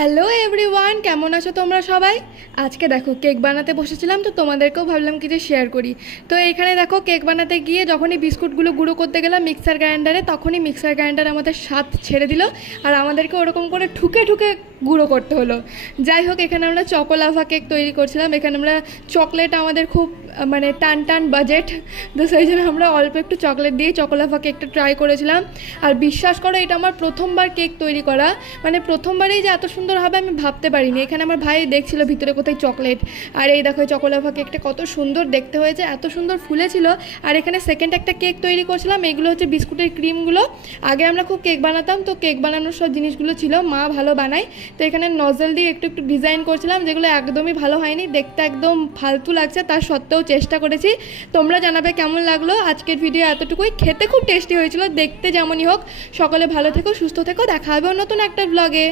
Hello everyone, কেমন আছো তোমরা সবাই? আজকে দেখো কেক বানাতে বসেছিলাম, তো তোমাদেরকেও ভাবলাম কি যে শেয়ার করি। তো এখানে দেখো কেক বানাতে গিয়ে যখনই বিস্কুটগুলো গুঁড়ো করতে গেলাম মিক্সার গ্রাইন্ডারে, তখনই মিক্সার গ্রাইন্ডার আমাদের স্বাদ ছেড়ে দিল আর আমাদেরকে ওরকম করে ঠুকে ঠুকে গুঁড়ো করতে হলো। যাই হোক, এখানে আমরা চকোলাভা কেক তৈরি করছিলাম। এখানে আমরা চকলেট আমাদের খুব মানে টান টান বাজেট, তো সেই জন্য আমরা অল্প একটু চকলেট দিয়ে চকোলাভা কেকটা ট্রাই করেছিলাম। আর বিশ্বাস করো, এটা আমার প্রথমবার কেক তৈরি করা, মানে প্রথমবারেই যে এত সুন্দর হবে আমি ভাবতে পারিনি। এখানে আমার ভাই দেখছিল ভিতরে কোথায় চকলেট, আর এই দেখো চকোলাভা কেকটা কত সুন্দর দেখতে হয়েছে, এত সুন্দর ফুলেছিল। আর এখানে সেকেন্ড একটা কেক তৈরি করছিলাম, এগুলো হচ্ছে বিস্কুটের ক্রিমগুলো। আগে আমরা খুব কেক বানাতাম, তো কেক বানানোর সব জিনিসগুলো ছিল, মা ভালো বানায়। তো এখানে নজল দিয়ে একটু একটু ডিজাইন করছিলাম, যেগুলো একদমই ভালো হয়নি, দেখতে একদম ফালতু লাগছে, তার সত্ত্বেও চেষ্টা করেছি। তোমরা জানাবে কেমন লাগলো। আজকের ভিডিও এতটুকুই, খেতে খুব টেস্টি হয়েছিল, দেখতে যেমনই হোক। সকলে ভালো থেকো, সুস্থ থেকো, দেখা হবে নতুন একটা ব্লগে।